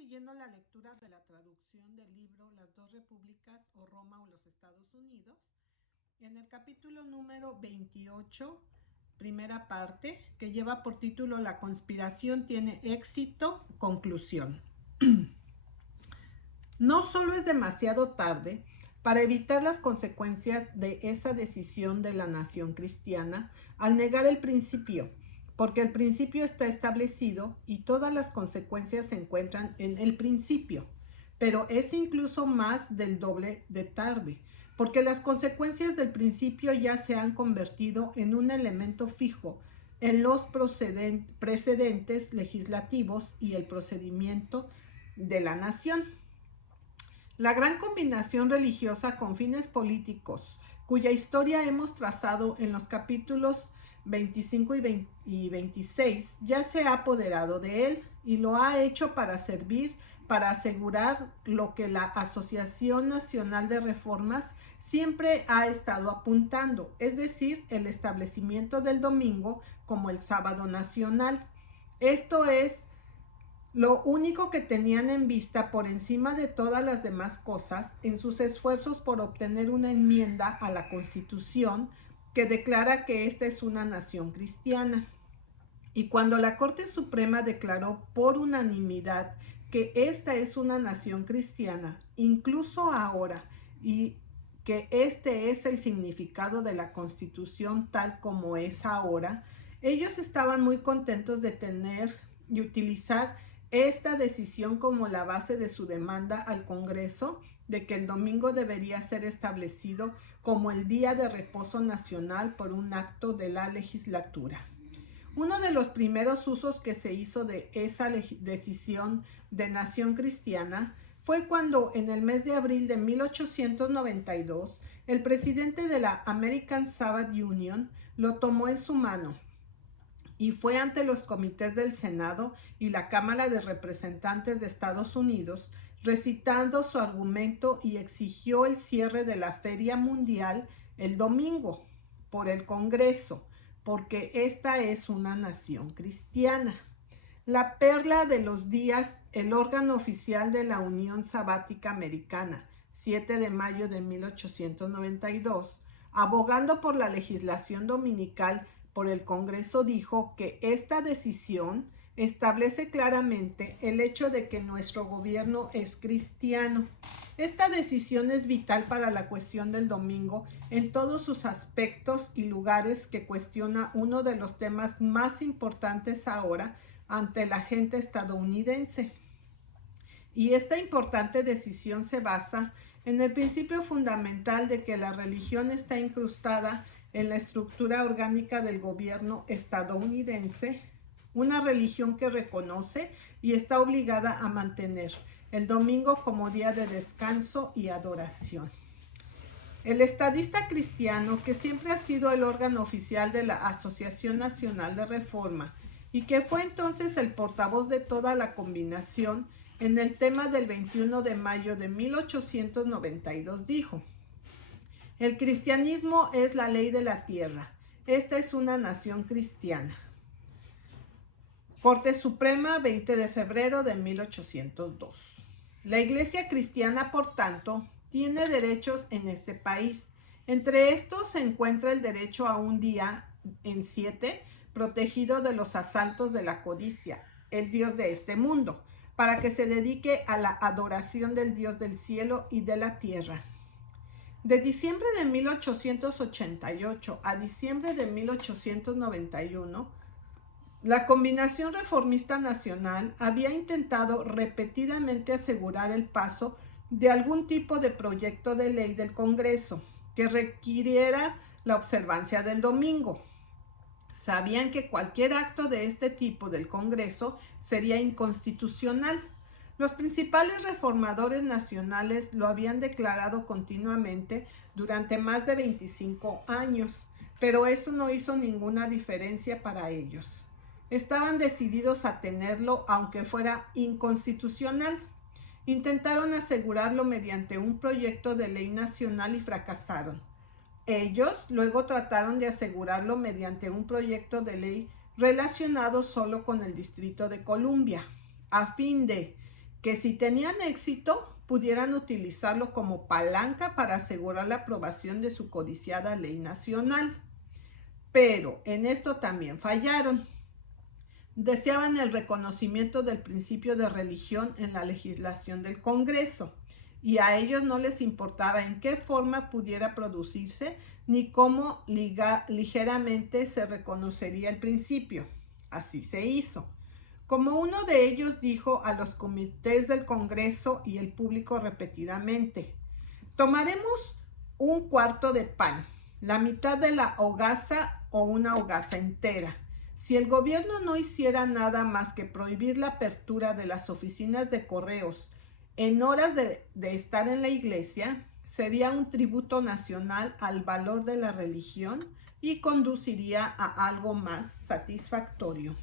siguiendo la lectura de la traducción del libro Las dos repúblicas o Roma o los Estados Unidos. En el capítulo número 28, primera parte, que lleva por título La conspiración tiene éxito, conclusión. No solo es demasiado tarde para evitar las consecuencias de esa decisión de la nación cristiana al negar el principio, porque el principio está establecido y todas las consecuencias se encuentran en el principio, pero es incluso más del doble de tarde, porque las consecuencias del principio ya se han convertido en un elemento fijo en los precedentes legislativos y el procedimiento de la nación. La gran combinación religiosa con fines políticos, cuya historia hemos trazado en los capítulos 25 y 26, ya se ha apoderado de él y lo ha hecho para servir, para asegurar lo que la Asociación Nacional de Reformas siempre ha estado apuntando, es decir, el establecimiento del domingo como el sábado nacional. Esto es lo único que tenían en vista por encima de todas las demás cosas en sus esfuerzos por obtener una enmienda a la Constitución que declara que esta es una nación cristiana. Y cuando la Corte Suprema declaró por unanimidad que esta es una nación cristiana, incluso ahora, y que este es el significado de la Constitución tal como es ahora, ellos estaban muy contentos de tener y utilizar esta decisión como la base de su demanda al Congreso de que el domingo debería ser establecido como el día de reposo nacional por un acto de la legislatura. Uno de los primeros usos que se hizo de esa decisión de nación cristiana fue cuando en el mes de abril de 1892 el presidente de la American Sabbath Union lo tomó en su mano y fue ante los comités del Senado y la Cámara de Representantes de Estados Unidos recitando su argumento y exigió el cierre de la Feria Mundial el domingo por el Congreso, porque esta es una nación cristiana. La perla de los días, el órgano oficial de la Unión Sabática Americana, 7 de mayo de 1892, abogando por la legislación dominical por el Congreso, dijo que esta decisión establece claramente el hecho de que nuestro gobierno es cristiano. Esta decisión es vital para la cuestión del domingo en todos sus aspectos y lugares que cuestiona uno de los temas más importantes ahora ante la gente estadounidense. Y esta importante decisión se basa en el principio fundamental de que la religión está incrustada en la estructura orgánica del gobierno estadounidense, una religión que reconoce y está obligada a mantener el domingo como día de descanso y adoración. El estadista cristiano, que siempre ha sido el órgano oficial de la Asociación Nacional de Reforma y que fue entonces el portavoz de toda la combinación en el tema del 21 de mayo de 1892, dijo: el cristianismo es la ley de la tierra. Esta es una nación cristiana. Corte Suprema, 20 de febrero de 1802. La Iglesia cristiana, por tanto, tiene derechos en este país. Entre estos se encuentra el derecho a un día en 7, protegido de los asaltos de la codicia, el Dios de este mundo, para que se dedique a la adoración del Dios del cielo y de la tierra. De diciembre de 1888 a diciembre de 1891, la Combinación Reformista Nacional había intentado repetidamente asegurar el paso de algún tipo de proyecto de ley del Congreso que requiriera la observancia del domingo. Sabían que cualquier acto de este tipo del Congreso sería inconstitucional. Los principales reformadores nacionales lo habían declarado continuamente durante más de 25 años, pero eso no hizo ninguna diferencia para ellos. Estaban decididos a tenerlo aunque fuera inconstitucional. Intentaron asegurarlo mediante un proyecto de ley nacional y fracasaron. Ellos luego trataron de asegurarlo mediante un proyecto de ley relacionado solo con el Distrito de Columbia, a fin de que si tenían éxito, pudieran utilizarlo como palanca para asegurar la aprobación de su codiciada ley nacional. Pero en esto también fallaron. Deseaban el reconocimiento del principio de religión en la legislación del Congreso, y a ellos no les importaba en qué forma pudiera producirse ni cómo ligeramente se reconocería el principio. Así se hizo. Como uno de ellos dijo a los comités del Congreso y el público repetidamente: tomaremos un cuarto de pan, la mitad de la hogaza o una hogaza entera. Si el gobierno no hiciera nada más que prohibir la apertura de las oficinas de correos en horas de estar en la iglesia, sería un tributo nacional al valor de la religión y conduciría a algo más satisfactorio.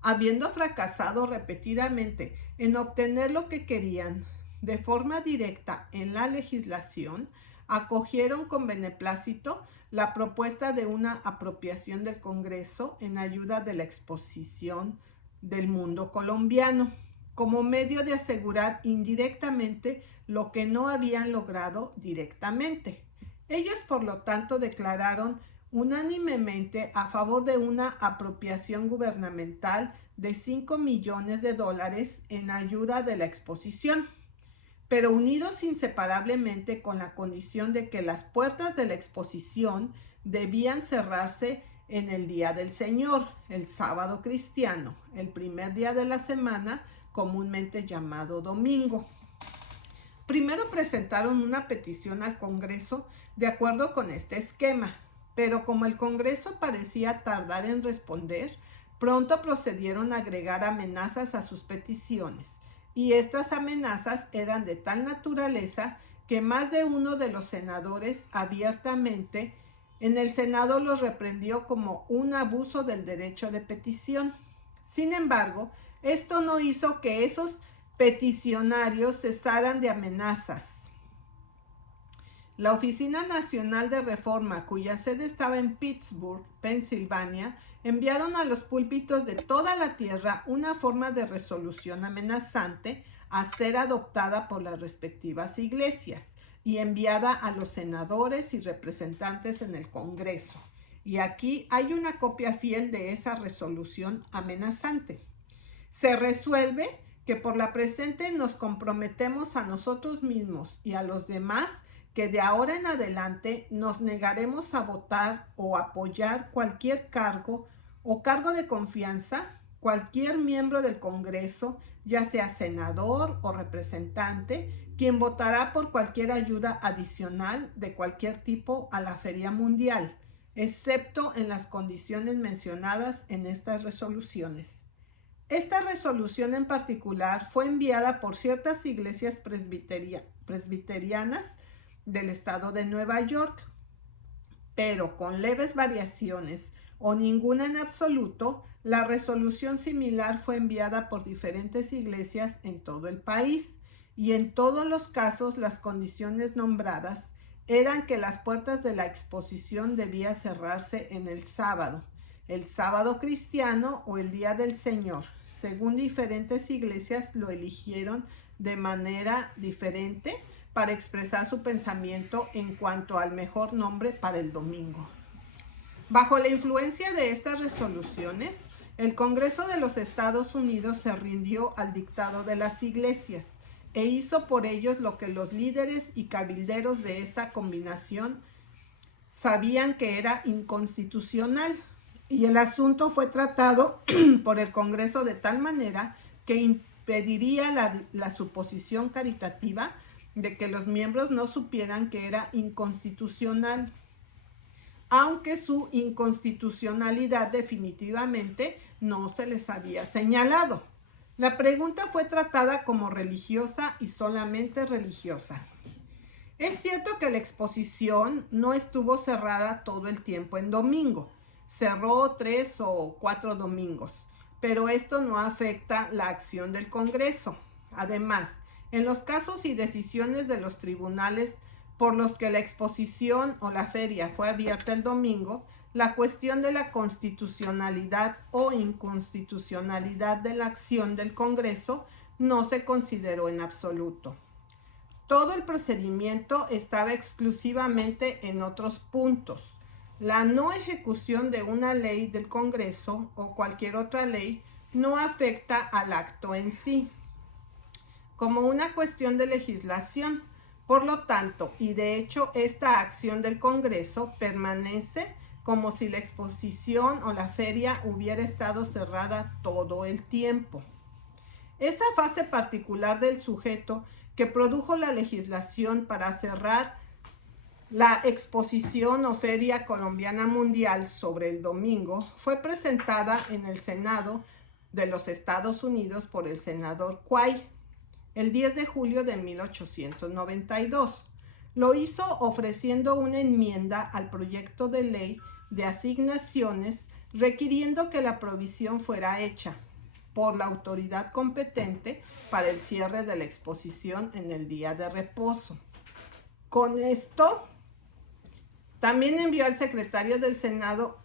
Habiendo fracasado repetidamente en obtener lo que querían de forma directa en la legislación, acogieron con beneplácito la propuesta de una apropiación del Congreso en ayuda de la exposición del mundo colombiano, como medio de asegurar indirectamente lo que no habían logrado directamente. Ellos, por lo tanto, declararon unánimemente a favor de una apropiación gubernamental de $5 millones en ayuda de la exposición, pero unidos inseparablemente con la condición de que las puertas de la exposición debían cerrarse en el día del Señor, el sábado cristiano, el primer día de la semana, comúnmente llamado domingo. Primero presentaron una petición al Congreso de acuerdo con este esquema, pero como el Congreso parecía tardar en responder, pronto procedieron a agregar amenazas a sus peticiones, y estas amenazas eran de tal naturaleza que más de uno de los senadores abiertamente en el Senado los reprendió como un abuso del derecho de petición. Sin embargo, esto no hizo que esos peticionarios cesaran de amenazas. La Oficina Nacional de Reforma, cuya sede estaba en Pittsburgh, Pensilvania, enviaron a los púlpitos de toda la tierra una forma de resolución amenazante a ser adoptada por las respectivas iglesias y enviada a los senadores y representantes en el Congreso. Y aquí hay una copia fiel de esa resolución amenazante. Se resuelve que por la presente nos comprometemos a nosotros mismos y a los demás que de ahora en adelante nos negaremos a votar o apoyar cualquier cargo o cargo de confianza, cualquier miembro del Congreso, ya sea senador o representante, quien votará por cualquier ayuda adicional de cualquier tipo a la Feria Mundial, excepto en las condiciones mencionadas en estas resoluciones. Esta resolución en particular fue enviada por ciertas iglesias presbiterianas del estado de Nueva York, pero con leves variaciones o ninguna en absoluto. La resolución similar fue enviada por diferentes iglesias en todo el país, y en todos los casos las condiciones nombradas eran que las puertas de la exposición debían cerrarse en el sábado cristiano o el día del Señor. Según diferentes iglesias lo eligieron de manera diferente para expresar su pensamiento en cuanto al mejor nombre para el domingo. Bajo la influencia de estas resoluciones, el Congreso de los Estados Unidos se rindió al dictado de las iglesias e hizo por ellos lo que los líderes y cabilderos de esta combinación sabían que era inconstitucional, y el asunto fue tratado por el Congreso de tal manera que impediría la suposición caritativa de que los miembros no supieran que era inconstitucional, aunque su inconstitucionalidad definitivamente no se les había señalado. La pregunta fue tratada como religiosa y solamente religiosa. Es cierto que la exposición no estuvo cerrada todo el tiempo en domingo. Cerró 3 o 4 domingos, pero esto no afecta la acción del Congreso. Además, en los casos y decisiones de los tribunales por los que la exposición o la feria fue abierta el domingo, la cuestión de la constitucionalidad o inconstitucionalidad de la acción del Congreso no se consideró en absoluto. Todo el procedimiento estaba exclusivamente en otros puntos. La no ejecución de una ley del Congreso o cualquier otra ley no afecta al acto en sí, como una cuestión de legislación. Por lo tanto, y de hecho, esta acción del Congreso permanece como si la exposición o la feria hubiera estado cerrada todo el tiempo. Esa fase particular del sujeto que produjo la legislación para cerrar la exposición o feria colombiana mundial sobre el domingo fue presentada en el Senado de los Estados Unidos por el senador Quay el 10 de julio de 1892. Lo hizo ofreciendo una enmienda al proyecto de ley de asignaciones requiriendo que la provisión fuera hecha por la autoridad competente para el cierre de la exposición en el día de reposo. Con esto, también envió al secretario del Senado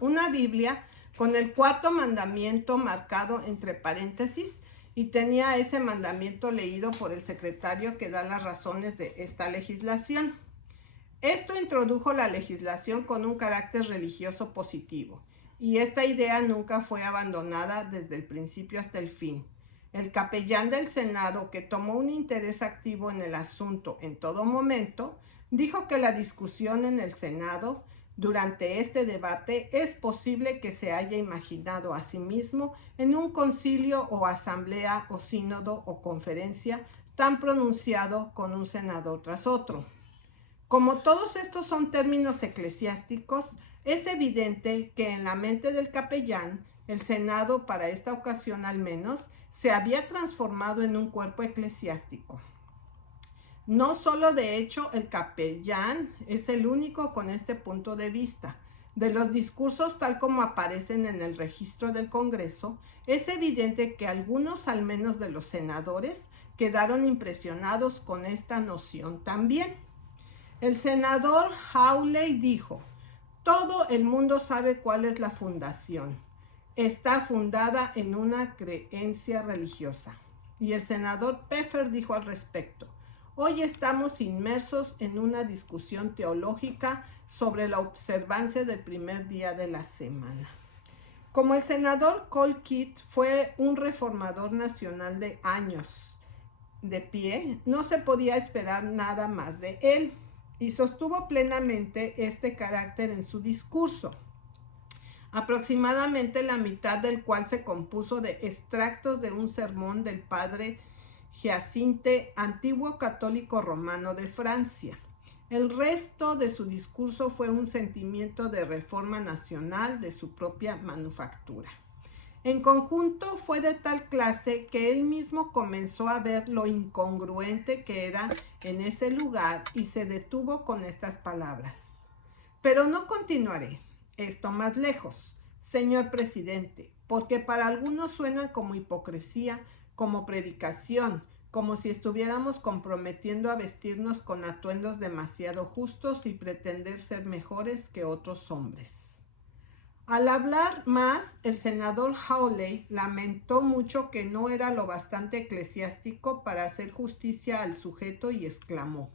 una Biblia con el cuarto mandamiento marcado entre paréntesis y tenía ese mandamiento leído por el secretario que da las razones de esta legislación. Esto introdujo la legislación con un carácter religioso positivo y esta idea nunca fue abandonada desde el principio hasta el fin. El capellán del Senado, que tomó un interés activo en el asunto en todo momento, dijo que la discusión en el Senado durante este debate es posible que se haya imaginado a sí mismo en un concilio o asamblea o sínodo o conferencia tan pronunciado con un senador tras otro. Como todos estos son términos eclesiásticos, es evidente que en la mente del capellán, el Senado, para esta ocasión al menos, se había transformado en un cuerpo eclesiástico. No solo, de hecho, el capellán es el único con este punto de vista. De los discursos tal como aparecen en el registro del Congreso, es evidente que algunos, al menos de los senadores, quedaron impresionados con esta noción también. El senador Hawley dijo: todo el mundo sabe cuál es la fundación. Está fundada en una creencia religiosa. Y el senador Pfeffer dijo al respecto: hoy estamos inmersos en una discusión teológica sobre la observancia del primer día de la semana. Como el senador Colquitt fue un reformador nacional de años de pie, no se podía esperar nada más de él, y sostuvo plenamente este carácter en su discurso, aproximadamente la mitad del cual se compuso de extractos de un sermón del padre Giacinte, antiguo católico romano de Francia. El resto de su discurso fue un sentimiento de reforma nacional de su propia manufactura. En conjunto fue de tal clase que él mismo comenzó a ver lo incongruente que era en ese lugar y se detuvo con estas palabras: pero no continuaré esto más lejos, señor presidente, porque para algunos suena como hipocresía, como predicación, como si estuviéramos comprometiendo a vestirnos con atuendos demasiado justos y pretender ser mejores que otros hombres. Al hablar más, el senador Hawley lamentó mucho que no era lo bastante eclesiástico para hacer justicia al sujeto y exclamó: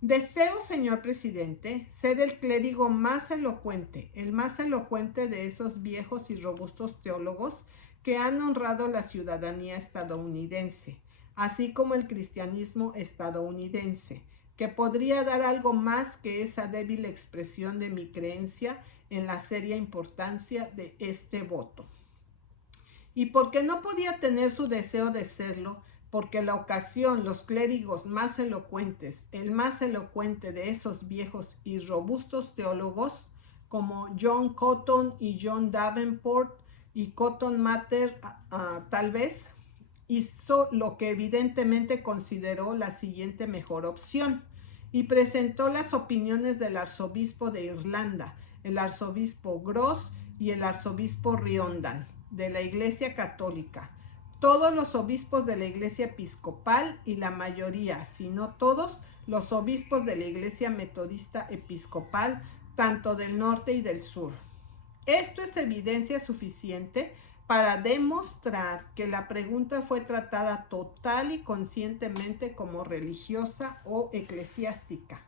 deseo, señor presidente, ser el clérigo más elocuente, el más elocuente de esos viejos y robustos teólogos que han honrado la ciudadanía estadounidense, así como el cristianismo estadounidense, que podría dar algo más que esa débil expresión de mi creencia en la seria importancia de este voto. Y porque no podía tener su deseo de serlo, porque la ocasión, los clérigos más elocuentes, el más elocuente de esos viejos y robustos teólogos, como John Cotton y John Davenport y Cotton Mather, tal vez, hizo lo que evidentemente consideró la siguiente mejor opción y presentó las opiniones del arzobispo de Irlanda, el arzobispo Gross y el arzobispo Riordan de la Iglesia Católica, todos los obispos de la Iglesia Episcopal y la mayoría, si no todos, los obispos de la Iglesia Metodista Episcopal, tanto del norte y del sur. Esto es evidencia suficiente para demostrar que la pregunta fue tratada total y conscientemente como religiosa o eclesiástica.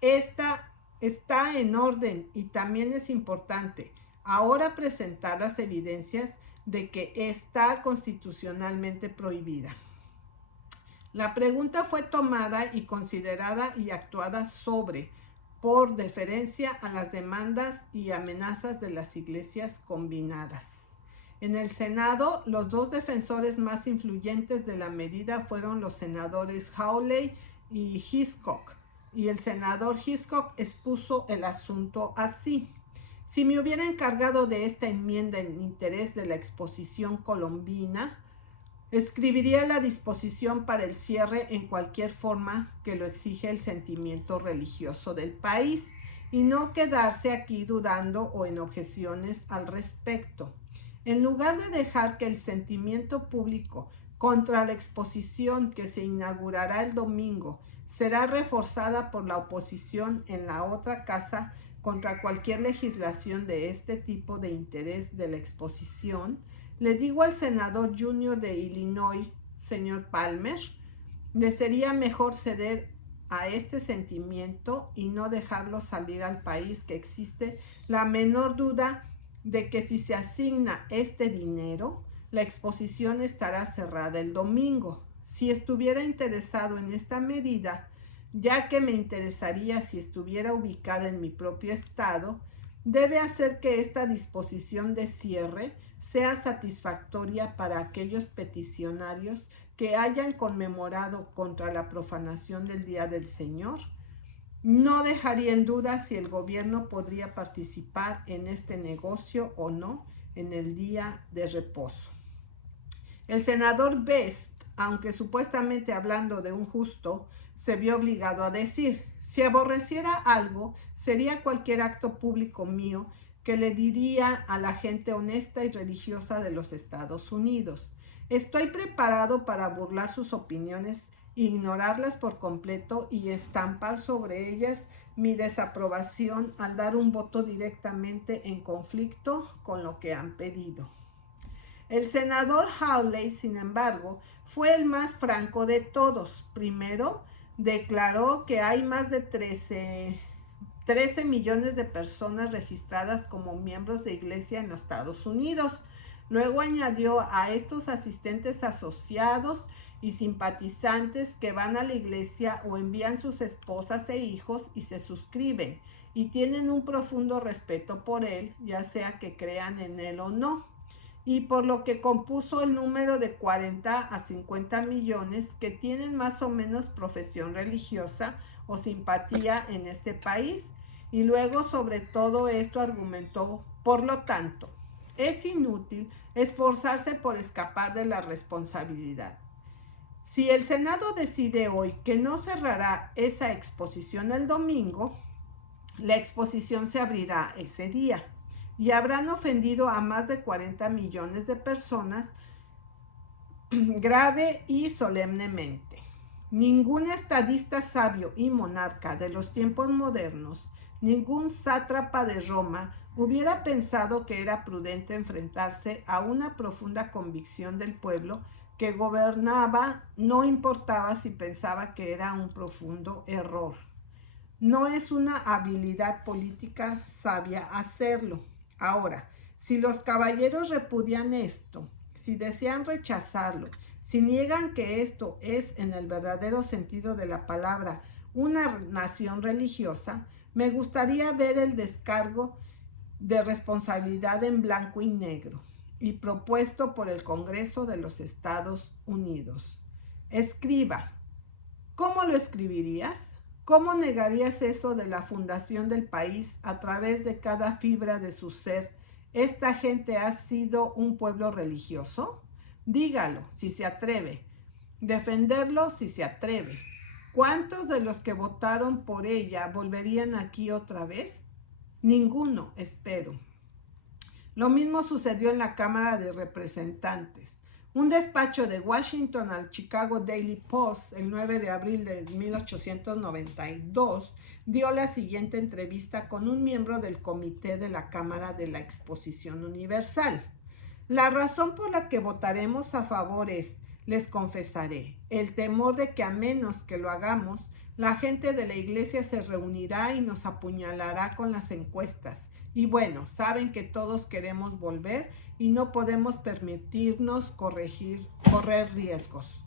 Esta está en orden y también es importante ahora presentar las evidencias de que está constitucionalmente prohibida. La pregunta fue tomada y considerada y actuada sobre por deferencia a las demandas y amenazas de las iglesias combinadas. En el Senado, los dos defensores más influyentes de la medida fueron los senadores Hawley y Hiscock, y el senador Hiscock expuso el asunto así: si me hubiera encargado de esta enmienda en interés de la exposición colombina, escribiría la disposición para el cierre en cualquier forma que lo exige el sentimiento religioso del país y no quedarse aquí dudando o en objeciones al respecto. En lugar de dejar que el sentimiento público contra la exposición que se inaugurará el domingo será reforzada por la oposición en la otra casa contra cualquier legislación de este tipo de interés de la exposición, le digo al senador junior de Illinois, señor Palmer, le sería mejor ceder a este sentimiento y no dejarlo salir al país, que existe la menor duda de que si se asigna este dinero, la exposición estará cerrada el domingo. Si estuviera interesado en esta medida, ya que me interesaría si estuviera ubicada en mi propio estado, debe hacer que esta disposición de cierre sea satisfactoria para aquellos peticionarios que hayan conmemorado contra la profanación del Día del Señor. No dejaría en duda si el gobierno podría participar en este negocio o no en el día de reposo. El senador Best, aunque supuestamente hablando de un justo, se vio obligado a decir: si aborreciera algo, sería cualquier acto público mío que le diría a la gente honesta y religiosa de los Estados Unidos. Estoy preparado para burlar sus opiniones, ignorarlas por completo y estampar sobre ellas mi desaprobación al dar un voto directamente en conflicto con lo que han pedido. El senador Hawley, sin embargo, fue el más franco de todos. Primero, declaró que hay más de 13 millones de personas registradas como miembros de iglesia en los Estados Unidos. Luego añadió a estos asistentes asociados y simpatizantes que van a la iglesia o envían sus esposas e hijos y se suscriben y tienen un profundo respeto por él, ya sea que crean en él o no, y por lo que compuso el número de 40 a 50 millones que tienen más o menos profesión religiosa o simpatía en este país. Y luego sobre todo esto argumentó: por lo tanto, es inútil esforzarse por escapar de la responsabilidad. Si el Senado decide hoy que no cerrará esa exposición el domingo, la exposición se abrirá ese día y habrán ofendido a más de 40 millones de personas grave y solemnemente. Ningún estadista sabio y monarca de los tiempos modernos, ningún sátrapa de Roma hubiera pensado que era prudente enfrentarse a una profunda convicción del pueblo que gobernaba, no importaba si pensaba que era un profundo error. No es una habilidad política sabia hacerlo. Ahora, si los caballeros repudian esto, si desean rechazarlo, si niegan que esto es en el verdadero sentido de la palabra una nación religiosa, me gustaría ver el descargo de responsabilidad en blanco y negro y propuesto por el Congreso de los Estados Unidos. Escriba. ¿Cómo lo escribirías? ¿Cómo negarías eso de la fundación del país a través de cada fibra de su ser? ¿Esta gente ha sido un pueblo religioso? Dígalo, si se atreve. Defenderlo, si se atreve. ¿Cuántos de los que votaron por ella volverían aquí otra vez? Ninguno, espero. Lo mismo sucedió en la Cámara de Representantes. Un despacho de Washington al Chicago Daily Post el 9 de abril de 1892 dio la siguiente entrevista con un miembro del comité de la Cámara de la Exposición Universal. La razón por la que votaremos a favor es, les confesaré, el temor de que a menos que lo hagamos, la gente de la iglesia se reunirá y nos apuñalará con las encuestas. Y bueno, saben que todos queremos volver y no podemos permitirnos correr riesgos.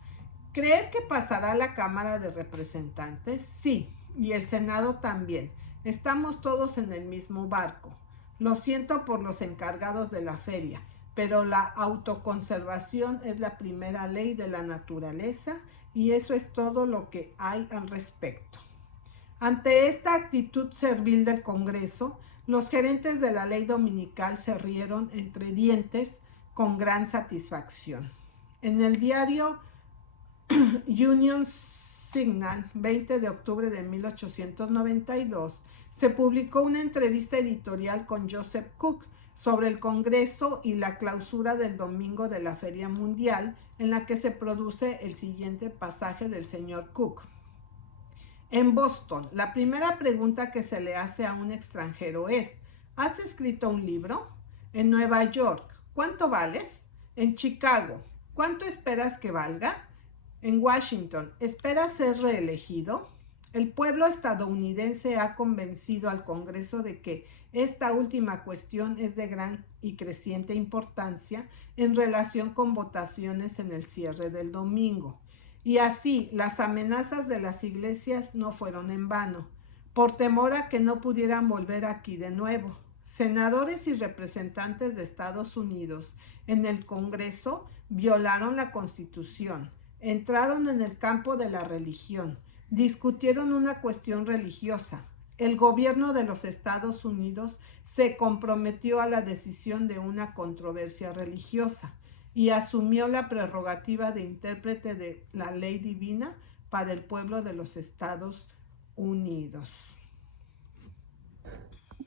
¿Crees que pasará a la Cámara de Representantes? Sí, y el Senado también. Estamos todos en el mismo barco. Lo siento por los encargados de la feria, pero la autoconservación es la primera ley de la naturaleza y eso es todo lo que hay al respecto. Ante esta actitud servil del Congreso, los gerentes de la ley dominical se rieron entre dientes con gran satisfacción. En el diario Union Signal, 20 de octubre de 1892, se publicó una entrevista editorial con Joseph Cook sobre el Congreso y la clausura del domingo de la Feria Mundial, en la que se produce el siguiente pasaje del señor Cook. En Boston, la primera pregunta que se le hace a un extranjero es: ¿has escrito un libro? En Nueva York, ¿cuánto vales? En Chicago, ¿cuánto esperas que valga? En Washington, ¿esperas ser reelegido? El pueblo estadounidense ha convencido al Congreso de que esta última cuestión es de gran y creciente importancia en relación con votaciones en el cierre del domingo. Y así, las amenazas de las iglesias no fueron en vano, por temor a que no pudieran volver aquí de nuevo. Senadores y representantes de Estados Unidos en el Congreso violaron la Constitución, entraron en el campo de la religión, discutieron una cuestión religiosa. El gobierno de los Estados Unidos se comprometió a la decisión de una controversia religiosa y asumió la prerrogativa de intérprete de la ley divina para el pueblo de los Estados Unidos.